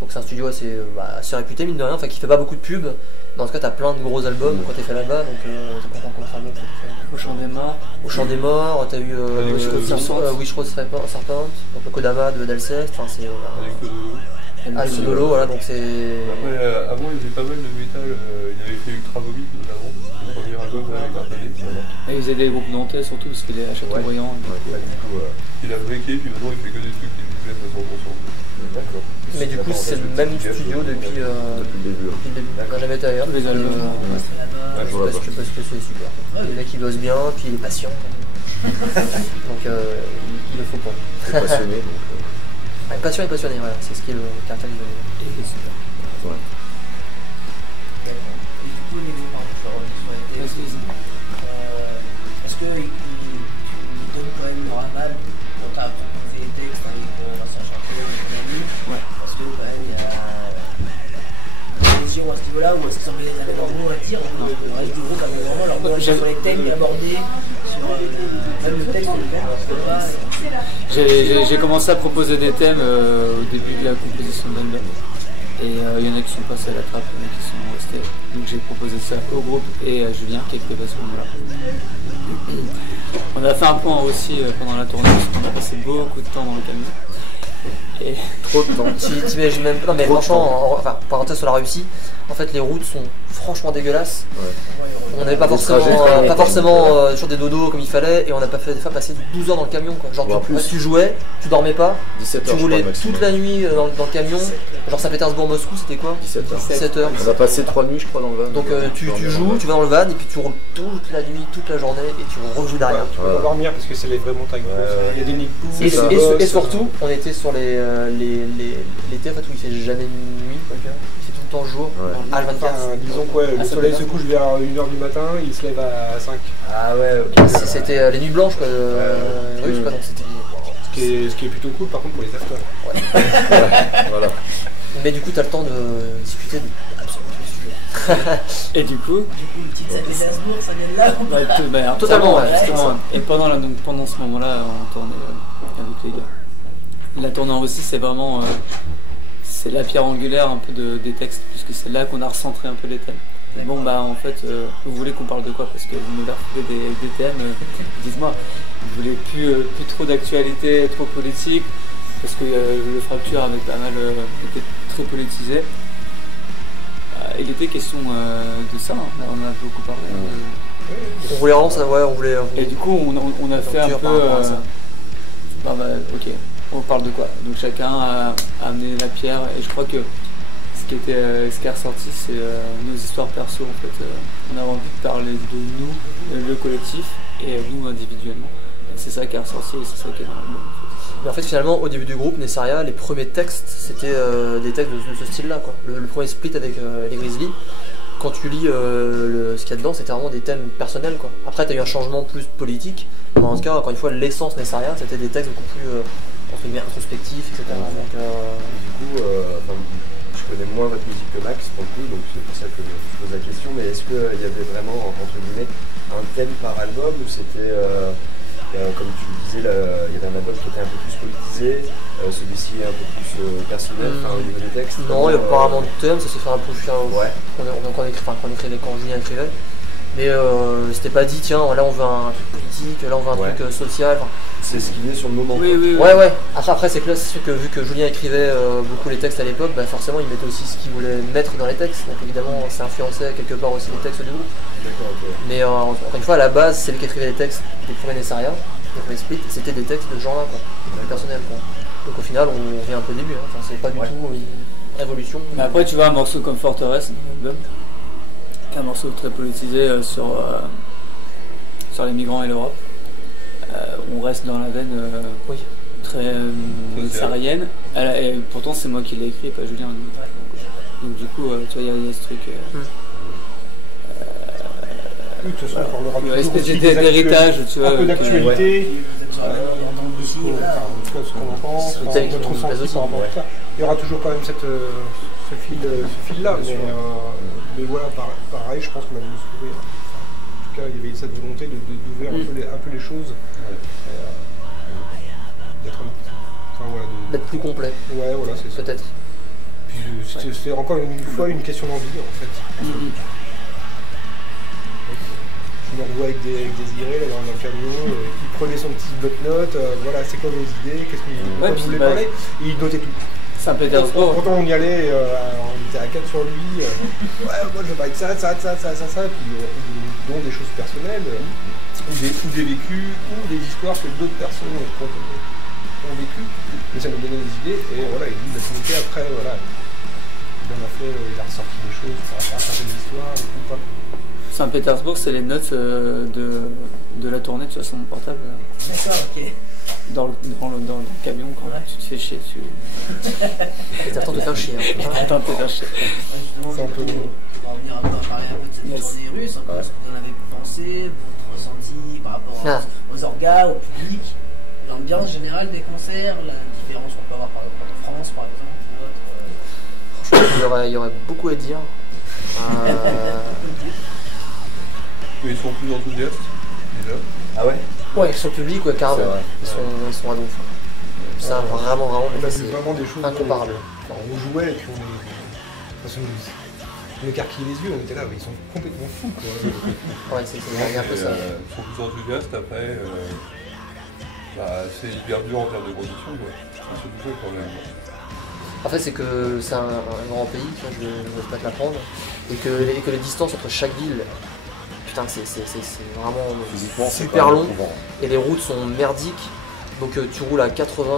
Donc c'est un studio assez réputé, mine de rien, qui fait pas beaucoup de pubs. Mais en tout cas, t'as plein de gros albums quand t'es fait là-bas, donc t'es content comment ça album Au Chant des Morts. Au Chant des Morts, t'as eu Wish Rose Serpent, donc le Kodama d'Alceste, c'est. Avec Sodolo, voilà, donc c'est. Après, avant, il faisait pas mal de métal, il avait fait Ultra Vomit notamment, le premier album avec Arcade. Et il faisait des groupes nantais surtout, parce qu'il est à Châteaubriand. Il a breaké, puis maintenant il fait que des trucs qui nous plaisent à 100%. D'accord. Mais du coup, c'est le même studio depuis le début. On n'a jamais été ailleurs. Les albums. Parce que c'est super. Le mec il bosse bien, puis il est patient. Donc il le faut pas. Il est passionné. Patient et passionné, voilà, c'est ce qui est le caractérise de lui. Ouais. Et du coup, au niveau est-ce qu'il donne quand même une morale quand tu as proposé des textes avec l'ancien chanteur ouais. Parce que quand même il y a une vision à ce niveau-là, ou est-ce qu'ils ont leur mot à dire, le reste du groupe avait vraiment leur mot à dire sur les thèmes abordés, sur même le texte J'ai commencé à proposer des thèmes au début de la composition de l'album. Et il y en a qui sont passés à la trappe, il y en a qui sont restés. Donc j'ai proposé ça au groupe et à Julien qui écrivait à ce moment-là. On a fait un point aussi pendant la tournée parce qu'on a passé beaucoup de temps dans le camion. Et... Trop de temps. T'imagines même pas. Non mais franchement, parenthèse sur la Russie, en fait les routes sont franchement dégueulasses. Ouais. On n'avait pas forcément toujours des dodos comme il fallait, et on n'a pas fait des fois passer 12 heures dans le camion quoi. Genre tu jouais, tu dormais pas, 17 heures, tu roulais toute la nuit dans le camion. Genre Saint-Pétersbourg-Moscou c'était quoi? 17 heures. On a passé 3 nuits je crois dans le van. Donc tu joues, tu vas dans le van et puis tu roules toute la nuit, toute la journée et tu rejoues derrière. Tu peux pas dormir parce que c'est les vraies montagnes. Il y a des nids de poules. Et surtout, on était sur l'été en fait où il fait jamais nuit, il fait tout le temps jour, H24. Disons que le soleil se couche vers 1h du matin, il se lève à 5. Ah ouais, ok. C'était les nuits blanches quoi, russes quoi, donc c'était... Ce qui est plutôt cool par contre pour les afters. Ouais. Voilà. Mais du coup t'as le temps de discuter de absolument tous les sujets. Et du coup une petite Saint-Pétersbourg, ça vient de là. Totalement, justement. Et pendant ce moment-là, on tournait avec les gars. La tournée en Russie, c'est vraiment c'est la pierre angulaire un peu des textes, puisque c'est là qu'on a recentré un peu les thèmes. Bon bah en fait, vous voulez qu'on parle de quoi? Parce que vous nous avez retrouvé des thèmes, dites-moi, vous voulez plus trop d'actualité, trop politique, parce que le Fracture avait pas mal été très politisé. Il était question de ça, hein. On en a beaucoup parlé. On voulait vraiment ça, ouais, on voulait... Et du coup, on a fait un peu... ok. On parle de quoi? Donc chacun a amené la pierre et je crois que ce qui est ressorti, c'est nos histoires perso en fait. On avait envie de parler de nous, le collectif, et nous individuellement. Et c'est ça qui est ressorti et c'est ça qui est dans l'album. Mais en fait finalement au début du groupe Nessaria, les premiers textes c'était des textes de ce style là quoi. Le premier split avec les Grizzly, quand tu lis ce qu'il y a dedans, c'était vraiment des thèmes personnels quoi. Après t'as eu un changement plus politique, mais en tout cas encore une fois l'essence Nessaria c'était des textes beaucoup plus entre guillemets introspectifs, etc. Donc, Du coup, je connais moins votre musique que Max pour le coup, donc c'est pour ça que je pose la question, mais est-ce qu'il y avait vraiment, entre guillemets, un thème par album ou c'était, comme tu le disais, il y avait un album qui était un peu plus politisé, celui-ci est un peu plus personnel au niveau des textes? non, il n'y a pas vraiment de thème, ça s'est fait un peu Ouais. qu'on écrivait quand Julien écrivait. Mais c'était pas dit, tiens, là on veut un truc politique, là on veut un truc social. C'est ce qui est sur le moment. Oui. Ouais. Après c'est clair, c'est sûr que vu que Julien écrivait beaucoup les textes à l'époque, bah forcément il mettait aussi ce qu'il voulait mettre dans les textes. Donc évidemment ça influençait quelque part aussi les textes du groupe. Okay. Mais encore une fois, à la base, c'est lui qui écrivait les textes des premiers Nessaria, des premiers Split, c'était des textes de ce genre-là, quoi, plus personnels. Quoi. Donc au final, on revient un peu au début, hein. Enfin, c'est pas du tout une révolution. Mais après, tu vois un morceau comme Forteresse dans l'album, qui est un morceau très politisé sur les migrants et l'Europe. On reste dans la veine très saharienne. Et pourtant, c'est moi qui l'ai écrit, pas Julien. Donc du coup, tu vois, il y a ce truc. Oui, de toute façon, on parlera toujours espèce aussi d'héritage, tu vois. un peu d'actualité, aussi, ce qu'on en pense, C'est tel notre qu'il ressenti aussi, par rapport à ça. Il y aura toujours quand même ce fil-là, mais voilà, pareil, je pense qu'on a voulu s'ouvrir. En tout cas, il y avait cette volonté d'ouvrir un peu les choses, d'être plus complet. Ouais, voilà, c'est ça. Peut-être. Puis c'est encore une fois une question d'envie, en fait. Je me revois avec Désiré là, dans le camion, il prenait son petit bloc-notes, voilà, c'est quoi vos idées, qu'est-ce que vous voulez parler, et il notait tout. Saint-Pétersbourg. Pourtant on y allait, on était à 4 sur lui, ouais, moi je veux parler de ça, puis dont des choses personnelles, ou des vécus, ou des histoires que d'autres personnes ont vécues, mais ça nous donnait des idées, et voilà, il a monté après, voilà, il a ressorti des choses par rapport à certaines histoires, ou pas. Saint-Pétersbourg, c'est les notes de la tournée, tu vois, sur mon portable. D'accord, ok. Dans le camion, quand tu te fais chier dessus. Et t'as le temps de faire chier. Attends, de te faire chier. C'est un peu long. On va venir parler un peu de cette tournée russe, un peu ce que vous en avez pensé, votre ressenti par rapport aux orgas, au public, l'ambiance générale des concerts, la différence qu'on peut avoir par exemple en France par exemple. Franchement, il y aurait beaucoup à dire. Mais ils sont plus enthousiastes déjà. Ah ouais? Ouais, sur le public, ouais, carrément. Ils sont à donf. Ça, vraiment, On a c'est vu vraiment des choses incomparable. Enfin, on jouait et puis on écarquillait les yeux, on était là, ils sont complètement fous quoi. Ouais, c'est un peu ça. Ils sont plus enthousiastes après. C'est hyper dur en termes de conditions quoi. C'est tout ça le problème. En fait, c'est que c'est un grand pays, je ne vais pas te l'apprendre, et que les distances entre chaque ville, putain, c'est vraiment Physiquement, super long, et les routes sont merdiques, donc tu roules à 80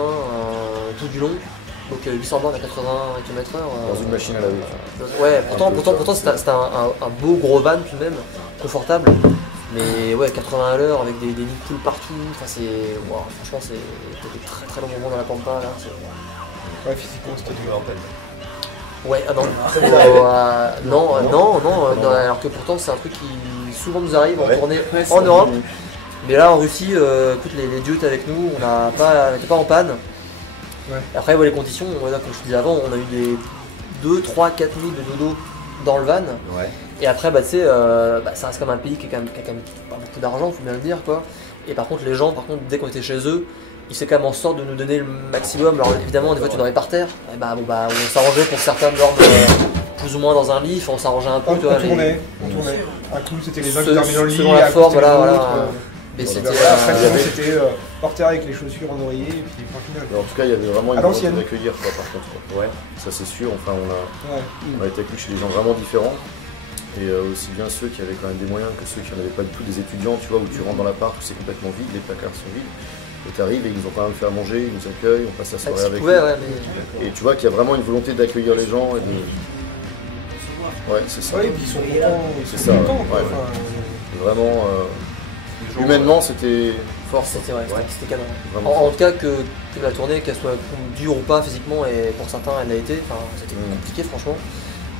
tout du long, donc 800 bornes à 80 km/h. Dans une machine à laver. Ouais, pourtant c'était un beau gros van tout de même, confortable, mais ouais, 80 à l'heure avec des nids de poules partout, enfin franchement c'était des très très longs moments dans la pampa là. Ouais, physiquement c'était dur en fait. Ouais, non, alors que pourtant c'est un truc qui souvent nous arrive en tournée en Europe. Mais là en Russie, écoute, les dieux étaient avec nous, on n'était pas en panne. Ouais. Après, les conditions, voilà, comme je te disais avant, on a eu des 2, 3, 4 nuits de dodo dans le van. Ouais. Et après, tu sais, ça reste comme un pays qui a quand même pas beaucoup d'argent, faut bien le dire, quoi. Et par contre, les gens, dès qu'on était chez eux, ils faisaient quand même en sorte de nous donner le maximum. Alors évidemment, des fois tu dormais par terre. Et on s'arrangeait pour que certains dorment plus ou moins dans un lit. On s'arrangeait un peu. On tournait. Un coup, c'était les uns qui Selon dormaient dans le lit. selon la forme, voilà. Mais C'était c'était c'était par terre avec les chaussures en oreiller et puis point final. Mais en tout cas, il y avait vraiment une À volonté l'ancienne. d'accueillir, quoi, par contre. Quoi. Ouais, ça c'est sûr. Enfin, Ouais. on a été accueillis chez des gens vraiment différents. Et aussi bien ceux qui avaient quand même des moyens que ceux qui n'en avaient pas du tout, des étudiants, tu vois, où tu rentres dans l'appart, où c'est complètement vide, les placards sont vides. Et t'arrives et ils nous ont quand même fait à manger, ils nous accueillent, on passe la soirée avec eux. Ouais, mais... Et tu vois qu'il y a vraiment une volonté d'accueillir les gens et de... Ouais, c'est ça. Ouais, et puis ils sont contents. C'est ça, contents, quoi. ouais. Enfin, Vraiment, Les gens, humainement, c'était fort. C'était canon. Vraiment. En tout cas, que la tournée, qu'elle soit dure ou pas physiquement, et pour certains, elle l'a été. Enfin, c'était compliqué, franchement.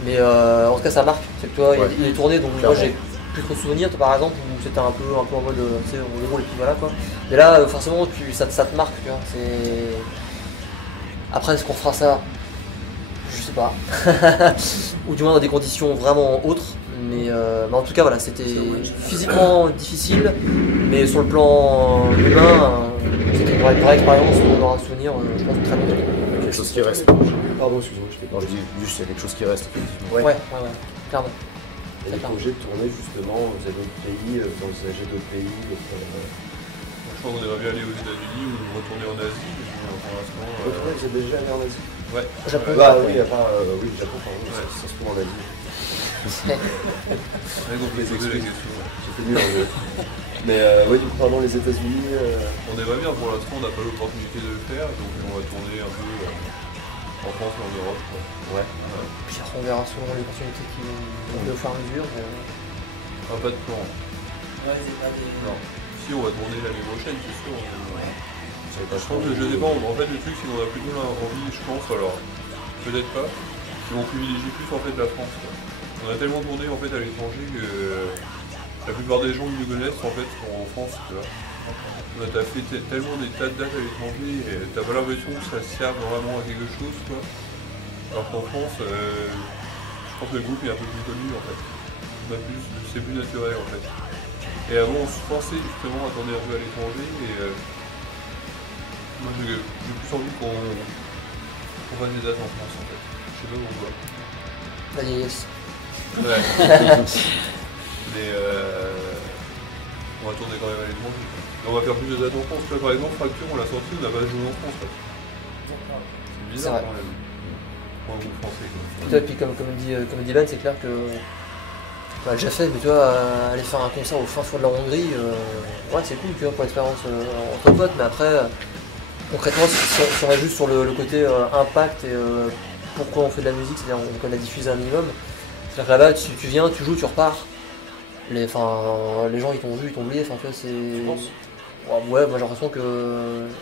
Mais en tout cas, ça marque. C'est que toi, il y a des tournées dont moi j'ai plus trop de souvenirs, toi, par exemple, où c'était un peu en mode, tu sais, on roule et puis voilà quoi. Mais là, forcément, ça te marque, tu vois. Après, est-ce qu'on fera ça? Je sais pas. Ou du moins dans des conditions vraiment autres. Mais en tout cas, voilà, c'était physiquement difficile, mais sur le plan humain, c'était une vraie expérience où on aura un souvenir, je pense, très longtemps. Quelque chose qui reste. Pardon, excuse-moi, je t'ai Non, je dis juste, il y a quelque chose qui reste, effectivement. Ouais, clairement. Et les projets de tournée, justement, vous avez d'autres pays, vous envisagez d'autres pays, Franchement, on aimerait bien aller aux États-Unis ou retourner en Asie, mais pour l'instant. vous êtes déjà allé en Asie? Ouais. Japon. Oui, oui, Japon, pardon, ça se trouve en Asie. Ouais, donc les poser la question. J'étais nul en jeu. Mais oui, du coup, pardon, les États-Unis. On aimerait bien, pour l'instant, on n'a pas l'opportunité de le faire, donc on va tourner un peu en France et en Europe. Quoi. Ouais. Puis après, on verra selon les opportunités qui vont au fur et à mesure. Ah, pas de plan. Ouais, c'est pas des. Non. Si, on va tourner l'année prochaine, c'est sûr. Je savais pas, Je pense que je sais pas, en fait le truc c'est qu'on a plutôt envie, je pense, alors peut-être pas, qu'ils vont privilégier plus en fait la France. Quoi. On a tellement tourné en fait à l'étranger que la plupart des gens qui nous connaissent en fait sont en France, tu vois. On a fait tellement des tas de dates à l'étranger et t'as pas l'impression que ça serve vraiment à quelque chose quoi. Alors qu'en France, je pense que le groupe est un peu plus connu en fait. C'est plus naturel en fait. Et avant on se forçait justement à tourner un peu à l'étranger et moi j'ai plus envie qu'on fasse des dates en France en fait. Je sais pas pourquoi. La vieillesse. Ouais. Mais on va tourner quand même à l'étranger. On va faire plus de dates en France. Là, par exemple, Fracture, on l'a sorti, on n'a pas joué en France. C'est bizarre quand même. Pour un groupe français. Et puis comme dit Ben, c'est clair que on l'a déjà fait, mais tu vois, aller faire un concert au fin fond de la Hongrie, ouais, c'est cool, tu vois, pour l'expérience entre potes, mais après, concrètement, si on va juste sur le côté impact et pourquoi on fait de la musique, c'est-à-dire qu'on a diffusé un minimum, c'est-à-dire que là-bas, tu viens, tu joues, tu repars. Les gens ils t'ont vu, ils t'ont oublié, enfin tu vois, c'est. Ouais, moi j'ai l'impression qu'il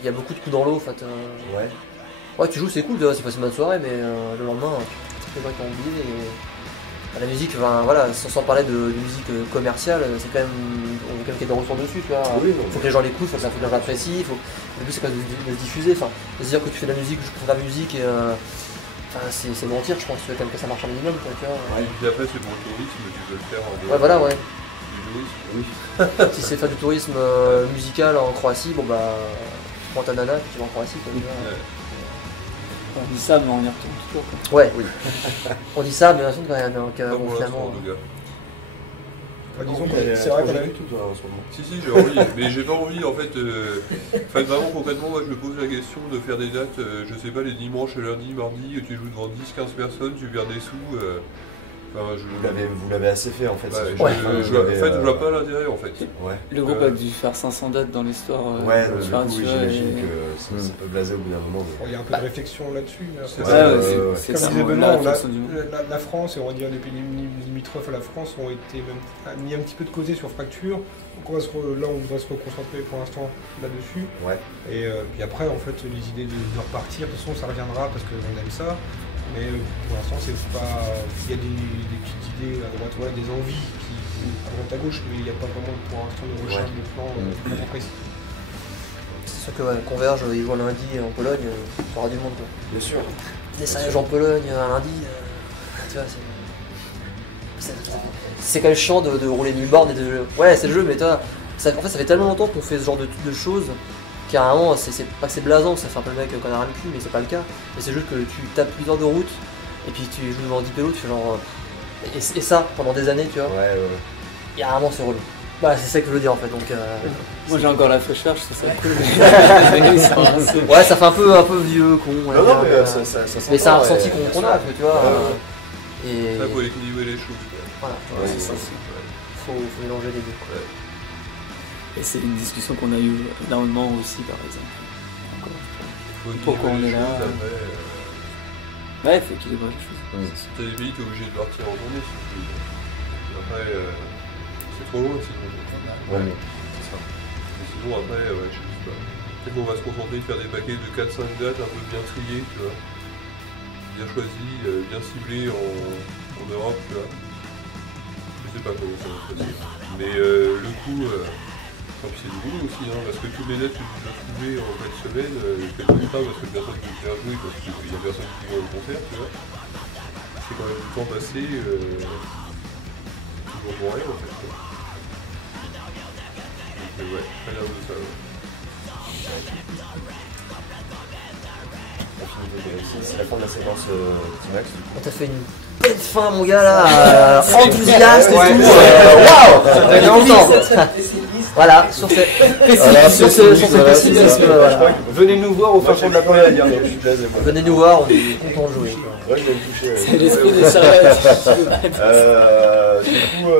y a beaucoup de coups dans l'eau en fait. Ouais, tu joues, c'est cool, c'est passé une bonne soirée, mais le lendemain, les gens ils t'ont oublié et. La musique, voilà, sans parler de musique commerciale, c'est quand même. On veut quand même qu'il y ait des retours dessus, tu vois. Oui, faut que les gens l'écoutent, faut que les gens l'apprécient, le but c'est pas de le diffuser, enfin, de se dire que tu fais de la musique, je prends de la musique et. C'est mentir, je pense que ça marche un minimum, quoi, tu vois. Ouais, et puis après, c'est pour le tourisme, tu peux le faire en dehors. Ouais, voilà, ouais. Du tourisme, oui. Si c'est faire du tourisme musical en Croatie, bon bah, tu prends ta nana et tu vas en Croatie, quoi, tu vois. Ouais. On dit ça, mais on y retourne toujours. Quoi. Ouais, oui. On dit ça, mais de toute façon, quand même, donc, Pas bon, pour l'instant, finalement. en tout cas. Disons que c'est vrai qu'on a tout toi en ce moment. Si, j'ai envie, mais j'ai pas envie en fait. Enfin, vraiment concrètement, moi je me pose la question de faire des dates, je sais pas, les dimanches, lundi, mardi, tu joues devant 10-15 personnes, tu perds des sous. Vous l'avez assez fait en fait. Bah, c'est- je vois pas l'intérêt en fait. Ouais. Le groupe a dû faire 500 dates dans l'histoire. Ouais, donc du enfin, coup, tu oui, vois, j'imagine et- que ça peut blaser au bout d'un moment. Il y a un peu de réflexion là-dessus. C'est Ouais, ça, ouais, ouais. c'est Comme disait clairement Benoît, la réflexion du monde. la France et on va dire les pays limitrophes à la France ont été même mis un petit peu de côté sur Fracture. Donc là on voudrait se reconcentrer pour l'instant là-dessus. Ouais. Et puis après en fait les idées de repartir, de toute façon ça reviendra parce qu'on aime ça. Mais pour l'instant c'est pas. Il y a des petites idées à droite, ouais, des envies qui à droite à gauche, mais il n'y a pas vraiment pour l'instant de recherche de plan vraiment précis. C'est sûr que ouais, Converge, ils jouent un lundi en Pologne, il y aura du monde, quoi. Bien sûr. Dessinage en Pologne un lundi, tu vois, c'est quand même chiant de rouler 1000 bornes et de. Ouais, c'est le jeu, mais toi, en fait, ça fait tellement longtemps qu'on fait ce genre de choses qu'à un moment, c'est pas que c'est blaisant, ça fait un peu le mec qu'on a rien le cul, mais c'est pas le cas. Mais c'est juste que tu tapes 8 heures de route et puis tu joues devant 10 pélos, tu fais genre. Et ça pendant des années, tu vois. Ouais. Il y a un moment, c'est relou. Bah, c'est ça que je veux dire en fait, donc. Moi j'ai encore la fraîcheur, je trouve ça cool. Mais... Ouais, ça fait un peu vieux, con. Non, non, mais ça mais c'est un s'entend, ressenti ouais, qu'on bien a, sûr. tu vois. Ouais, Et Ça, faut équilibrer les choses. Quoi. voilà, Ouais, c'est ça. faut mélanger les deux. Et c'est une discussion qu'on a eue énormément aussi, par exemple. Pourquoi on est là Ouais, il faut équilibrer les choses. Si t'as des pays, t'es obligé de partir en journée. Après, c'est trop loin sinon. Ouais. C'est ça. Mais sinon, après, je sais pas. Peut-être qu'on va se concentrer de faire des paquets de 4-5 dates un peu bien triés, tu vois. Bien choisis, bien ciblés en Europe, tu vois. Je sais pas comment ça va se passer. Mais le coup, c'est du boulot aussi, hein, parce que toutes les dates que tu dois trouver en fin de semaine, je ne connais pas parce que personne ne peut faire jouer, parce qu'il n'y a personne qui va au concert, tu vois. C'est quand même du temps passé, toujours pour rien en fait. Quoi. Donc ouais, très bien de ça. Ouais. C'est la fin de la séquence T-Max. On t'a fait une belle fin, mon gars là, enthousiaste et tout. Waouh, ça fait longtemps. Voilà, sur ce pessimisme. Venez nous voir au fin fond de la planète. Venez nous voir, on est content de jouer. Ouais, je vais me toucher. C'est l'esprit des serviettes. Du coup,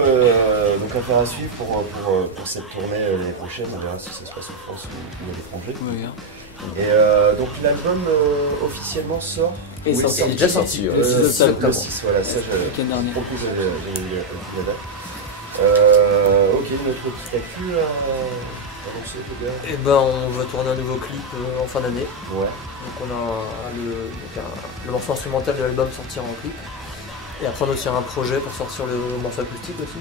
donc affaire à suivre pour cette tournée l'année prochaine. On verra si ça se passe en France ou à l'étranger. Oui, hein. Et donc l'album officiellement sort. Et Il est déjà sorti. Le 6 octobre. Le 6, voilà, ça Le week-end dernier. En plus, j'avais la date. Ok, notre petite actu à annoncer, les gars. Et ben on va tourner un nouveau clip en fin d'année. Ouais. Donc on a le morceau instrumental de l'album sortira en clip. Et après on a aussi un projet pour sortir le morceau acoustique aussi.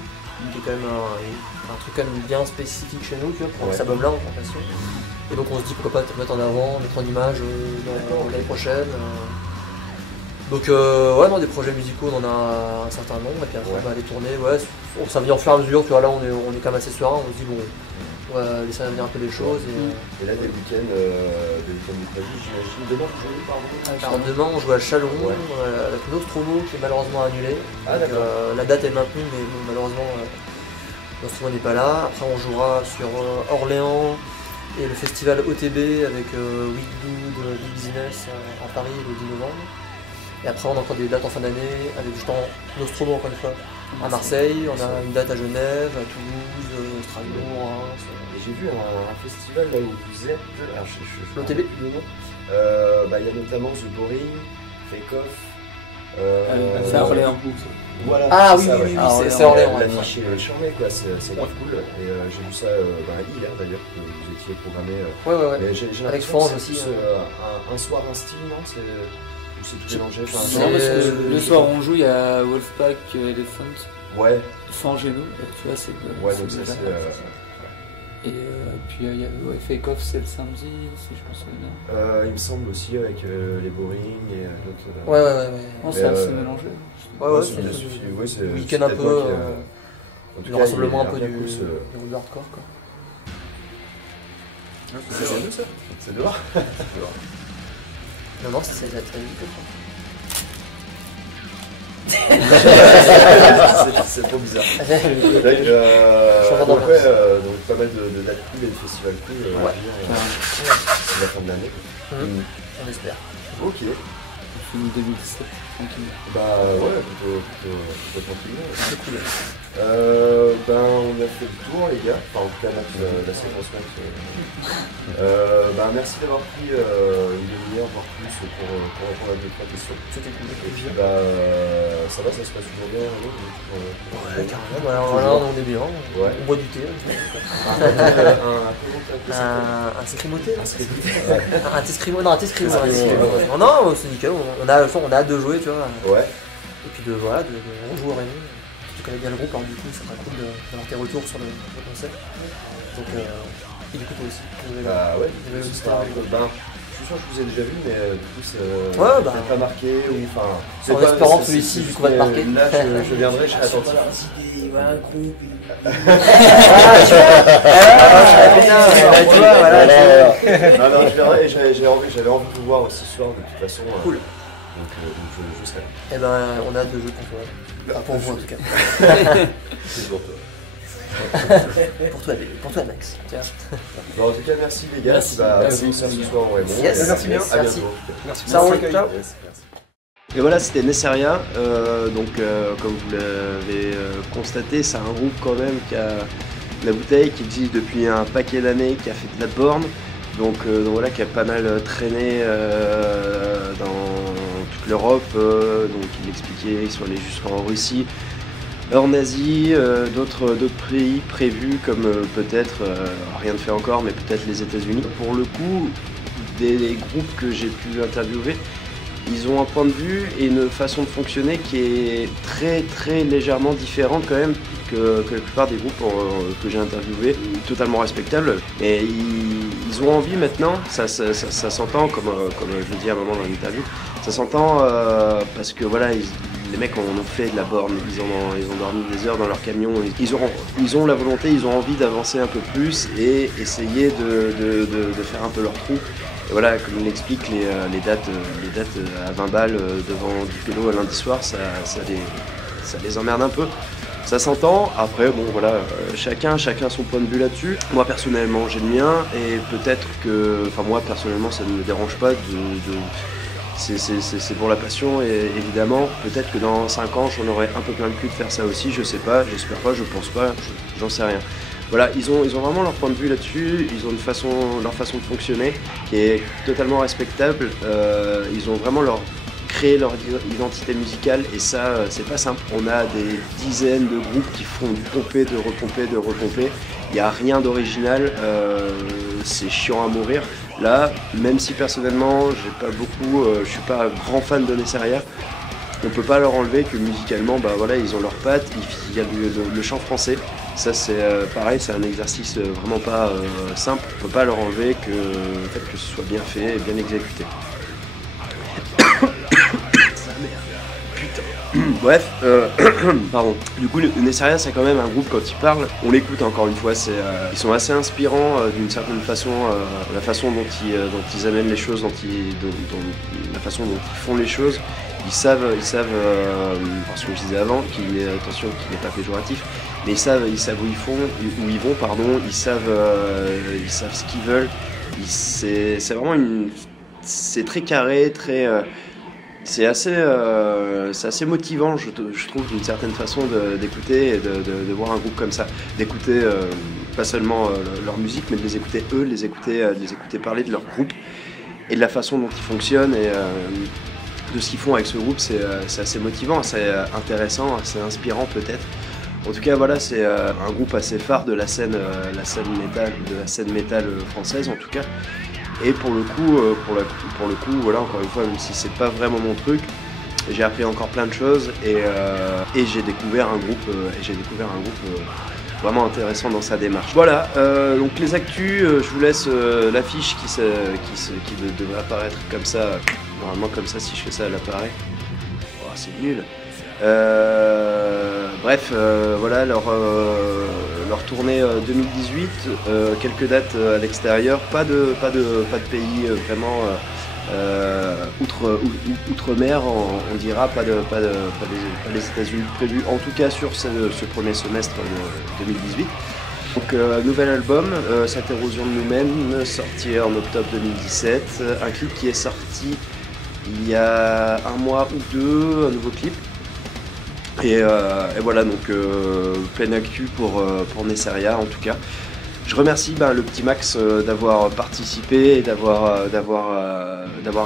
Qui est quand même un truc quand même bien spécifique chez nous, tu vois, pour cet album-là en présentation. Et donc on se dit pourquoi pas mettre en avant, mettre en image l'année prochaine. Donc ouais, non, des projets musicaux on en a un certain nombre et puis après on va aller tourner. Ouais, ça vient au fur et à mesure, tu vois, là on est quand même assez serein, on se dit bon, on va laisser venir un peu les choses. Et là des week-ends du prévu, j'imagine. Demain vous jouez pardon. Alors demain on joue à Chalon avec Nostromo qui est malheureusement annulé. Ah d'accord. La date est maintenue mais bon, malheureusement Nostromo n'est pas là. Après on jouera sur Orléans et le festival OTB avec Week Good, Big Business à Paris le 10 novembre. Et après on a encore des dates en fin d'année avec justement Nostromo encore une fois à Marseille, on a une date à Genève, à Toulouse, Strasbourg, Reims. Et j'ai vu un festival là où vous êtes. L'OTB il y a notamment The Boring, Fake Off. C'est à Orléans. Voilà, ah oui, ça, oui, c'est Orléans. L'affiche est charmée, quoi, c'est grave cool. Et j'ai vu ça hier d'ailleurs, que vous étiez programmé. Ouais. J'ai avec Frange aussi. Un soir, un style, non? C'est tout mélangé. Non, parce que le soir on joue, il y a Wolfpack, Elephant, ouais. Fange et nous, tu vois, c'est ouais, donc ça c'est. Et puis il y a Fake Off, c'est le samedi, si je me souviens bien. Il me semble aussi avec les Boring et d'autres. Ouais. Non, c'est assez mélangé. Ouais, c'est le week-end un peu. Le rassemblement un peu du hardcore quoi. C'est ça. C'est dehors. Non, c'est très vite. C'est trop bizarre. Donc pas mal de dates cool et de festivals cool. C'est la fin de l'année. On espère. Ok. On finit 2017 tranquillement. Bah ouais, plutôt tranquillement. C'est cool. On a fait le tour les gars, enfin en tout cas la séquence max. Merci d'avoir pris une demi-heure voire plus pour répondre à 2-3 questions. C'était cool. Et puis ça va, ça se passe toujours bien. Ouais, carrément, voilà, on est bien, on boit du thé. Un scrimoté. Un tescrimo. Non, c'est nickel, on a hâte de jouer, tu vois. Ouais. Et puis de rejouer au Raymond. Tu connais bien le groupe, alors du coup ça sera cool d'avoir tes retours sur le concept. Donc, et du coup toi aussi. Bah ouais, ce sera cool. Je suis sûr que je vous ai déjà vu, mais du coup ça pas marqué ou enfin. En espérant que celui-ci du coup va te marquer. Là je viendrai, je serai attentif. Voilà, un groupe. Non, je viendrai et j'avais envie de vous voir ce soir de toute façon. Cool. Donc je serai là. Eh ben on a hâte de jouer pour toi. Enfin, pour vous en tout cas. C'est pour toi. pour toi Max. Tiens. Bon, en tout cas merci les gars. Merci. Merci ce soir on est bon. Merci bien. À bientôt. Merci. Ça roule. Ciao. Et voilà, c'était Nesseria. Comme vous l'avez constaté, c'est un groupe quand même qui La Bouteille qui existe depuis un paquet d'années, qui a fait de la borne, donc voilà, qui a pas mal traîné dans toute l'Europe. Donc il expliquait qu'ils sont allés jusqu'en Russie, en Asie, d'autres pays prévus comme peut-être, rien ne fait encore, mais peut-être les États-Unis. Pour le coup, des groupes que j'ai pu interviewer, ils ont un point de vue et une façon de fonctionner qui est très légèrement différente quand même que la plupart des groupes que j'ai interviewés, totalement respectables. Et ils ont envie maintenant, ça s'entend, comme je le dis à un moment dans l'interview, ça s'entend parce que voilà, les mecs ont fait de la borne, ils ont dormi des heures dans leur camion, ils ont la volonté, ils ont envie d'avancer un peu plus et essayer de faire un peu leur trou. Et voilà, comme il l'explique, les dates à 20 balles devant du pélo lundi soir, ça les emmerde un peu. Ça s'entend. Après, bon voilà, chacun son point de vue là-dessus. Moi personnellement, j'ai le mien et peut-être que, enfin moi personnellement, ça ne me dérange pas c'est pour la passion et évidemment, peut-être que dans 5 ans, j'en aurai un peu plein le cul de faire ça aussi. Je sais pas, j'espère pas, je pense pas, j'en sais rien. Voilà, ils ont vraiment leur point de vue là-dessus, ils ont leur façon de fonctionner qui est totalement respectable. Ils ont vraiment créé leur identité musicale et ça, c'est pas simple. On a des dizaines de groupes qui font du pomper, de repomper. Il n'y a rien d'original, c'est chiant à mourir. Là, même si personnellement, je suis pas un grand fan de Nessaria, on peut pas leur enlever que musicalement, bah voilà, ils ont leurs pattes, il y a le chant français. Ça c'est pareil, c'est un exercice vraiment pas simple. On peut pas leur enlever le fait que ce soit bien fait et bien exécuté. Bref, pardon. Du coup, Nessaria, c'est quand même un groupe, quand ils parlent, on l'écoute encore une fois. Ils sont assez inspirants d'une certaine façon, la façon dont ils amènent les choses, la façon dont ils font les choses. Ils savent, parce que je disais avant, attention, qu'il n'est pas péjoratif, mais ils savent où ils vont, pardon. Ils savent ce qu'ils veulent. C'est vraiment c'est très carré, très. C'est assez motivant, je trouve, d'une certaine façon d'écouter et de voir un groupe comme ça, d'écouter pas seulement leur musique, mais de les écouter eux, de les écouter parler de leur groupe et de la façon dont ils fonctionnent et de ce qu'ils font avec ce groupe. C'est assez motivant, assez intéressant, assez inspirant peut-être. En tout cas, voilà, c'est un groupe assez phare de la scène métal française en tout cas. Et pour le coup, voilà, encore une fois, même si c'est pas vraiment mon truc, j'ai appris encore plein de choses et j'ai découvert un groupe, vraiment intéressant dans sa démarche. Voilà, donc les actus, je vous laisse l'affiche qui devrait apparaître comme ça, normalement comme ça, si je fais ça, elle apparaît. Oh, c'est nul. Bref, voilà leur tournée 2018, quelques dates à l'extérieur, pas de pays vraiment outre-mer, on dira, pas les États-Unis prévus, en tout cas sur ce premier semestre de 2018. Donc nouvel album, Cette érosion de nous-mêmes, sorti en octobre 2017, un clip qui est sorti il y a 1 mois ou 2, un nouveau clip. Et voilà, donc pleine actu pour Nessaria en tout cas. Je remercie le petit Max d'avoir participé et d'avoir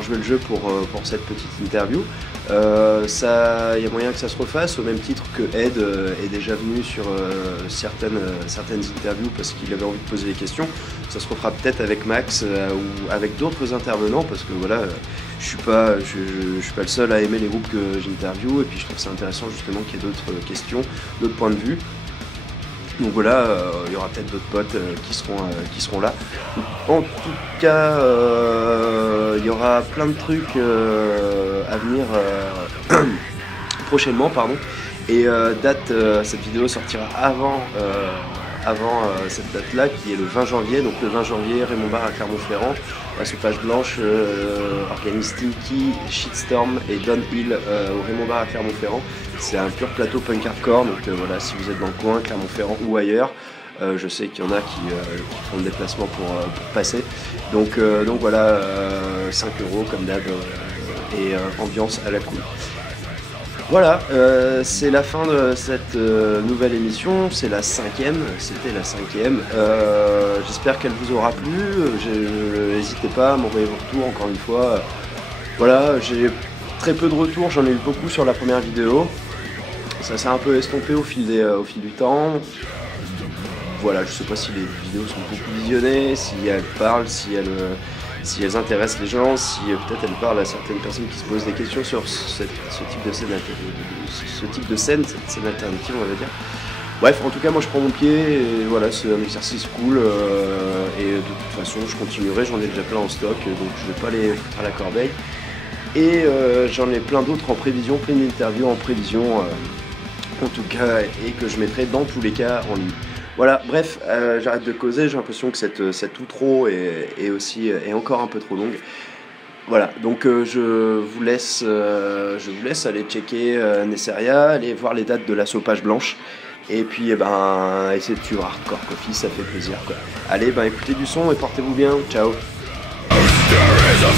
joué le jeu pour cette petite interview. Il y a moyen que ça se refasse, au même titre que Ed est déjà venu sur certaines interviews parce qu'il avait envie de poser des questions. Ça se refera peut-être avec Max ou avec d'autres intervenants parce que voilà, je suis pas le seul à aimer les groupes que j'interviewe et puis je trouve ça intéressant justement qu'il y ait d'autres questions, d'autres points de vue. Donc voilà, il y aura peut-être d'autres potes qui seront là. En tout cas, il y aura plein de trucs à venir prochainement, pardon. Et cette vidéo sortira avant cette date-là, qui est le 20 janvier. Donc le 20 janvier, Raymond Barre à Clermont-Ferrand, la Page Blanche organise Stinky, Shitstorm et Downhill au Raymond Barre à Clermont-Ferrand. C'est un pur plateau punk hardcore, donc voilà, si vous êtes dans le coin, Clermont-Ferrand ou ailleurs, je sais qu'il y en a qui font le déplacement pour passer. Donc voilà, 5 € comme d'hab et ambiance à la cool. Voilà, c'est la fin de cette nouvelle émission, c'est la 5e, c'était la 5e. J'espère qu'elle vous aura plu, n'hésitez pas à m'envoyer vos retours encore une fois. Voilà, j'ai très peu de retours, j'en ai eu beaucoup sur la première vidéo. Ça s'est un peu estompé au fil du temps. Voilà, je sais pas si les vidéos sont beaucoup visionnées, si elles parlent, si elles intéressent les gens, si peut-être elles parlent à certaines personnes qui se posent des questions sur ce type de scène, cette scène alternative, on va dire. Bref, en tout cas, moi je prends mon pied, et voilà, c'est un exercice cool, et de toute façon, je continuerai, j'en ai déjà plein en stock, donc je vais pas les foutre à la corbeille. Et j'en ai plein d'autres en prévision, plein d'interviews en prévision, en tout cas, et que je mettrai dans tous les cas en ligne. Voilà, bref, j'arrête de causer, j'ai l'impression que cette outro est encore un peu trop longue. Voilà, donc je vous laisse aller checker Nesseria, aller voir les dates de la Saupage Blanche, et puis essayer de suivre Hardcore Coffee, ça fait plaisir quoi. Allez, écoutez du son et portez-vous bien, ciao. There is a